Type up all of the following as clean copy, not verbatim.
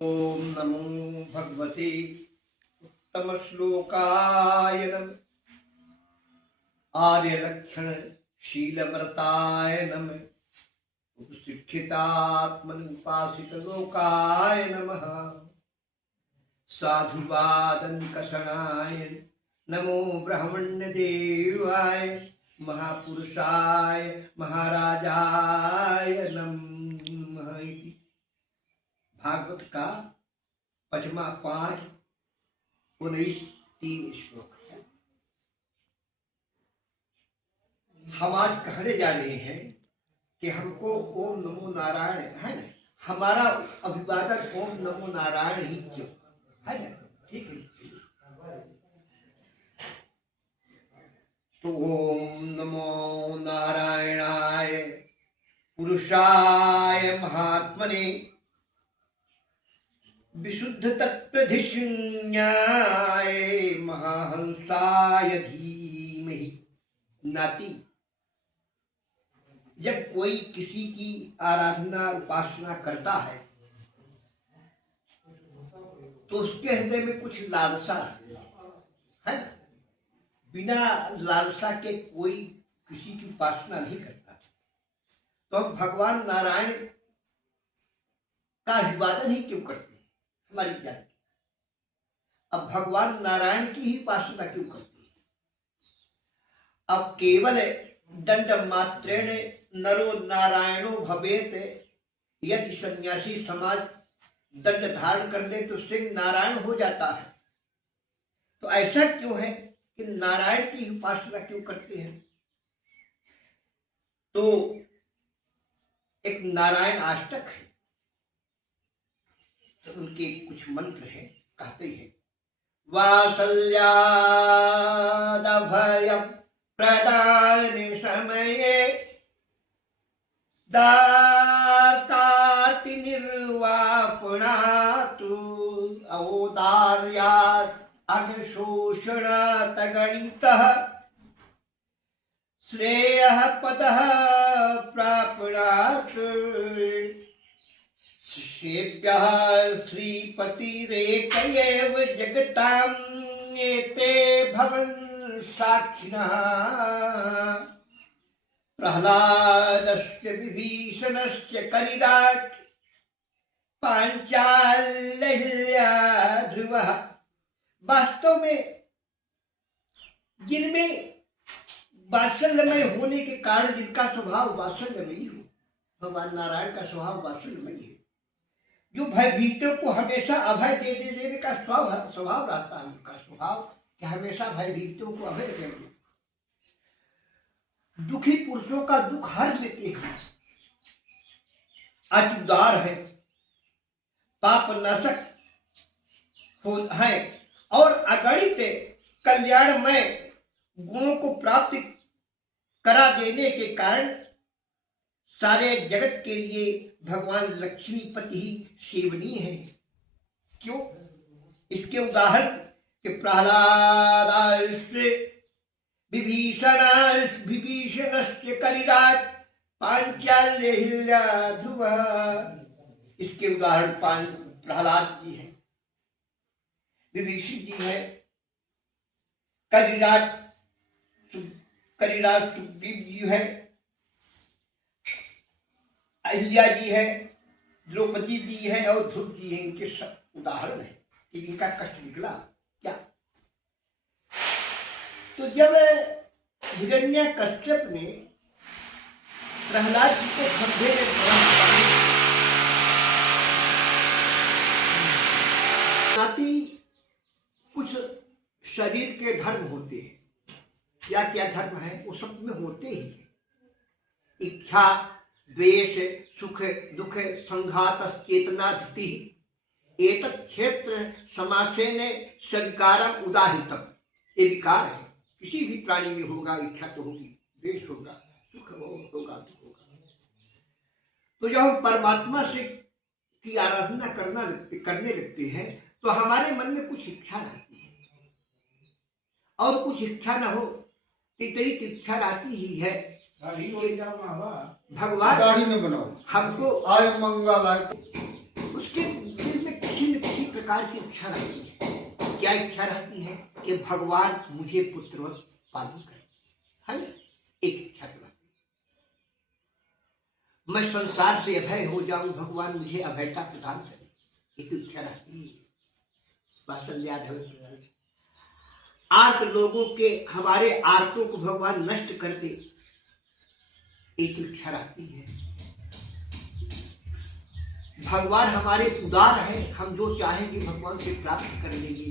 ओम नमो भगवते उत्तम श्लोकाय नमः। आर्य लक्षण शीलव्रताय नमः। उपशिक्षितात्मन उपासित लोकाय नमः। साधुवादन कषणाय नमो ब्रह्मण्य देवाय महापुरुषाय महाराजाय नमः। भागवत का 5-19 श्लोक है। हम आज कहने जा रहे हैं कि हमको ओम नमो नारायण है ना, हमारा अभिवादन ओम नमो नारायण ही क्यों है ना, ठीक है। तो ओम नमो नारायणाय पुरुषाय महात्मने विशुद्ध तत्वधिष्ण्याय महाहंसाय धीमहि। नाती, जब कोई किसी की आराधना उपासना करता है तो उसके हृदय में कुछ लालसा है ना। बिना लालसा के कोई किसी की उपासना नहीं करता। तो हम भगवान नारायण का अभिवादन ही क्यों करते हैं हमारी जाति। अब भगवान नारायण की ही उपासना क्यों करते हैं। अब केवल दंड मात्रेण नरो नारायणो भवेत। यदि सन्यासी समाज दंड धारण कर ले तो सिंह नारायण हो जाता है। तो ऐसा क्यों है कि नारायण की उपासना क्यों करते हैं। तो एक नारायण अष्टक है, तो उनके कुछ मंत्र हैं। कहते हैं वात्सल्यादभय प्रदान समये दाताति निर्वापणातु औदार्यात् अग्निशोषणात् गणितः श्रेयः पदः प्रापणात् सेव्यः श्रीपतिरेकैव जगतां एते भवन् साक्षिणः। प्रह्लादस्य विभीषणस्य कलिराट पांचाल्यहिल्या ध्रुवः। वास्तव में जिनमें वात्सल्यमय होने के कारण, जिनका स्वभाव वात्सल्यमयी हो, भगवान नारायण का स्वभाव वात्सल्यमयी है। जो भयभीतों को हमेशा अभय दे देने का स्वभाव रहता है। उनका स्वभाव कि हमेशा भयभीतों को अभय देंगे। दुखी पुरुषों का दुख हर लेते हैं। अति उदार है, पाप नाशक है और अगणित कल्याणमय गुणों को प्राप्त करा देने के कारण सारे जगत के लिए भगवान लक्ष्मीपति ही सेवनीय है। क्यों? इसके उदाहरण कि प्रह्लादास्य विभीषणस्य कलिराट पांचाल्यहिल्या ध्रुवः। इसके उदाहरण प्रहलाद जी है, विभीषण जी है, कलिराट सुग्रीव जी है, अहिल्या जी है, द्रौपदी जी है और ध्रुव जी है। इनके सब उदाहरण है कि इनका कष्ट निकला क्या। तो जब हिरण्यकश्यप ने प्रहलाद जी को खंभे में नाती, कुछ शरीर के धर्म होते हैं। क्या क्या धर्म है वो सब में होते ही है। इच्छा, द्वेष, सुख दुख, संघात, चेतना, धृति, एतत् क्षेत्र समासेन सविकारम उदाहृतम। ये विकार है, किसी भी प्राणी में होगा। इच्छा तो होगी, द्वेष होगा, सुख होगा, दुख होगा। तो जब हम परमात्मा से की आराधना करने लगते हैं तो हमारे मन में कुछ इच्छा रहती है और कुछ इच्छा न हो तितरित इच्छा रहती ही है। भगवान दाढ़ी में बनाओ हमको आज मंगल उसके दिल में प्रकार की इच्छा रहती है। क्या इच्छा रहती है? कि भगवान मुझे पुत्रवत पालन करे, है ना? एक इच्छा रहती है। मैं संसार से अभय हो जाऊं, भगवान मुझे अभयता प्रदान करे, एक इच्छा रहती है। वात्सल्य है। आर्त लोगों के, हमारे आर्तों को भगवान नष्ट कर दे, एक इच्छा रहती है। भगवान हमारे उदार है, हम जो चाहेंगे भगवान से प्राप्त कर लेंगे,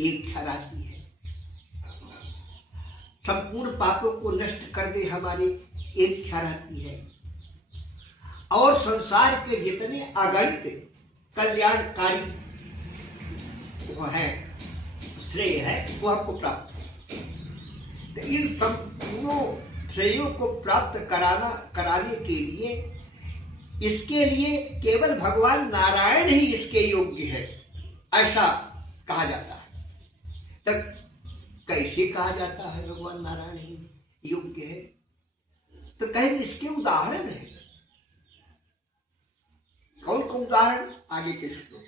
एक इच्छा रहती है। संपूर्ण पापों को नष्ट कर दे, हमारी एक इच्छा रहती है। और संसार के जितने अगणित कल्याणकारी वो है, श्रेय है, वो हमको प्राप्त हो। तो इन संपूर्ण श्रेयों को प्राप्त कराने के लिए, इसके लिए केवल भगवान नारायण ही इसके योग्य है, ऐसा कहा जाता है। तब कैसे कहा जाता है भगवान नारायण ही योग्य है? तो कहेंगे इसके उदाहरण है। कौन कौन उदाहरण? आगे के श्लोक।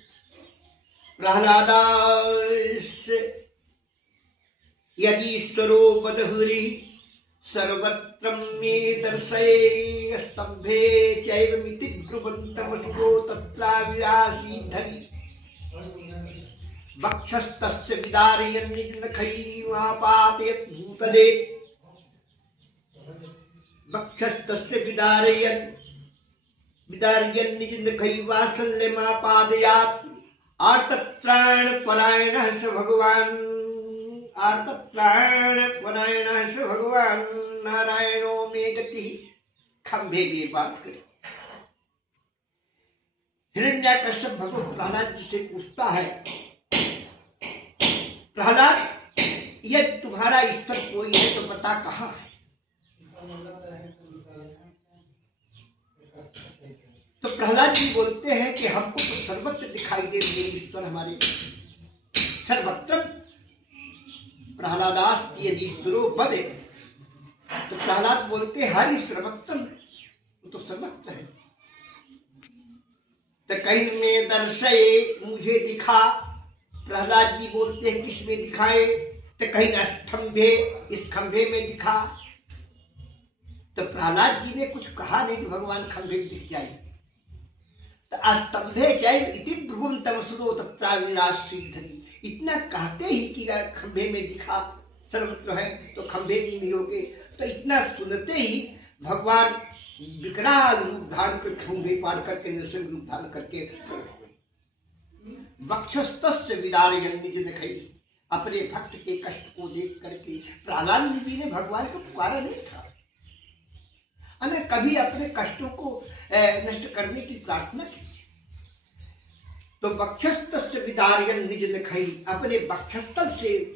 प्रहलादास यदीश्वरो बदहुरी सर्वत्र मे दर्शये स्तंभे चैवमिति ब्रुवन्तमसुरो तत्राविरासीधरि वक्षस्तस्य विदारयन् निजनखैमापातयत् भूतले वक्षस्तस्य विदारयन् निजनखैवासल्यमापादयात् आर्तत्राण परायणः स भगवान् आर्तत्राणपरायणः स भगवान् नारायणो मे गतिः। खंभे की बात करें। हिरण्याकश्यप भगवान प्रहलाद जी से पूछता है, प्रहलाद यदि तुम्हारा ईश्वर कोई है तो बता कहाँ है? तो प्रहलाद जी बोलते हैं कि हमको तो सर्वत्र दिखाई दे रहे ईश्वर हमारे, सर्वत्र। प्रहलादास यदि ईश्वरो बदे, तो प्रहलाद बोलते हरि सर्वत्र, वो तो सर्वत्र है। तो कहीं में दर्शये, मुझे दिखा। प्रहलाद जी बोलते हैं किस में दिखाए? तो कहीं स्तंभे, इस खंभे में दिखा। तो प्रहलाद जी ने कुछ कहा नहीं कि भगवान खंभे में दिख जाए। तो स्तंभे जैव इति ध्रुवं तमसुरो तत्राविरासीधरि, इतना कहते ही कि खंभे में दिखा, सर्वत्र है, तो खंभे में नहीं होगे। तो इतना सुनते ही भगवान विकराल रूप धारण कर, खंभे पार करके, नृसिंह रूप धारण करके वक्षस्तस्य विदारयन् निजनखै, अपने भक्त के कष्ट को देख करके प्रहलाद जी ने भगवान को पुकारा नहीं था, हमें कभी अपने कष्टों को नष्ट करने की प्रार्थना की। तो वक्षस्थल विदारयन् निजनखै, अपने वक्षस्थल से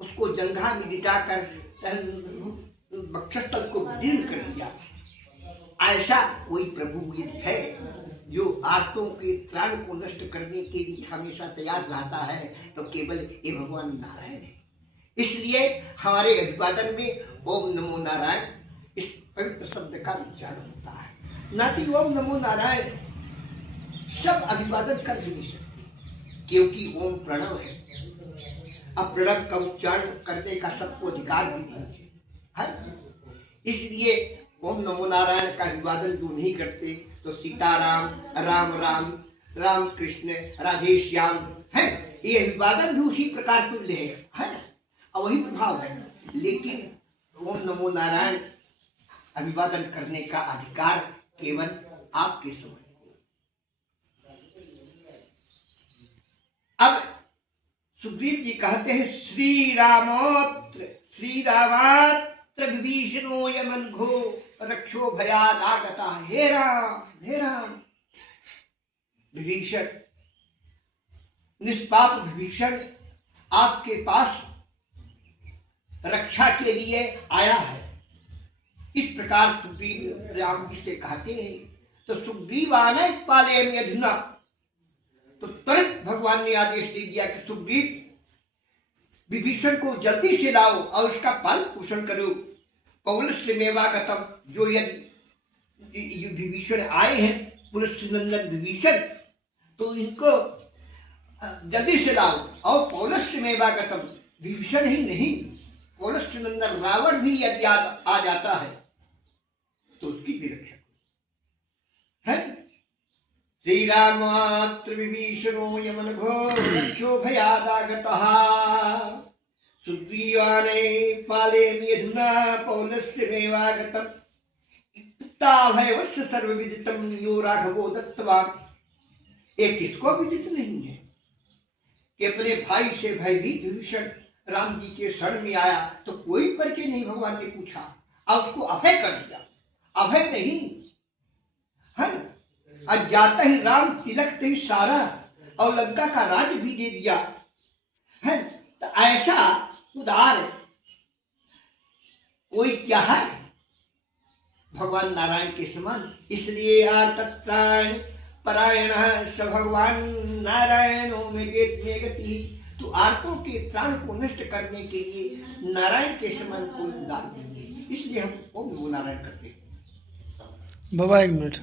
उसको जंघा में लिटाकर वक्षस्थल को दीर्ण कर दिया। ऐसा कोई प्रभु है जो आर्तों के त्राण को नष्ट करने के लिए हमेशा तैयार रहता है, तो केवल ये भगवान नारायण है। इसलिए हमारे अभिवादन में ओम नमो नारायण इस पवित्र शब्द का उच्चारण होता है। ना कि ओम नमो नारायण सब अभिवादन कर भी नहीं सकते, क्योंकि ओम प्रणव है। अब प्रणव का उच्चारण करने का सबको अधिकार भी है। इसलिए ओम नमो नारायण का अभिवादन जो नहीं करते, तो सीताराम, राम राम, राम कृष्ण, राधे श्याम है, ये अभिवादन भी उसी प्रकार तुल्य है ना, और वही प्रभाव है। लेकिन ओम नमो नारायण अभिवादन करने का अधिकार केवल आपके समझ। अब सुग्रीव जी कहते हैं, श्री रामात्र विभीषणो यमनघो रक्षो भयादागता। हे राम विभीषण, निष्पाप विभीषण आपके पास रक्षा के लिए आया है। इस प्रकार सुग्रीव राम जी से कहते हैं। तो सुग्रीव आने पाले में अधुना, तो तुरंत भगवान ने आदेश दे दिया कि सुग्रीव विभीषण को जल्दी से लाओ और इसका पालन पोषण करो। पौलस्य मेवागतम, जो यदि विभीषण आए हैं, पुलस्त्य नंदन विभीषण, तो इनको जल्दी से लाओ। और पौलस्य में वागतम, विभीषण ही नहीं, पौलस्य नंदन रावण भी यदि आ जाता है तो उसकी भी रक्षा है। श्री रामात्र विभीषणो यमन घोर भयादागतः सुग्रीवाने पाले नियधुना पौलस्य में वागतम भयवस्य सर्वविदितम यो राघवो दत्तवान। एक किसको विदित नहीं है कि अपने भाई से भयभीत विभीषण राम जी के शरण में आया तो कोई परिचय नहीं भगवान ने पूछा और उसको अभय कर दिया। अभय नहीं है, आज जाता ही राम तिलक से सारा और लंका का राज भी दे दिया है। तो ऐसा उदार कोई क्या है भगवान नारायण के समान। इसलिए आर्तत्राण परायण स भगवान नारायणों में गति। तो आर्तों के प्राण को नष्ट करने के लिए नारायण के समान कोई उदार नहीं है। इसलिए हम ओम नमो नारायण करते हैं। बाबा 1 मिनट।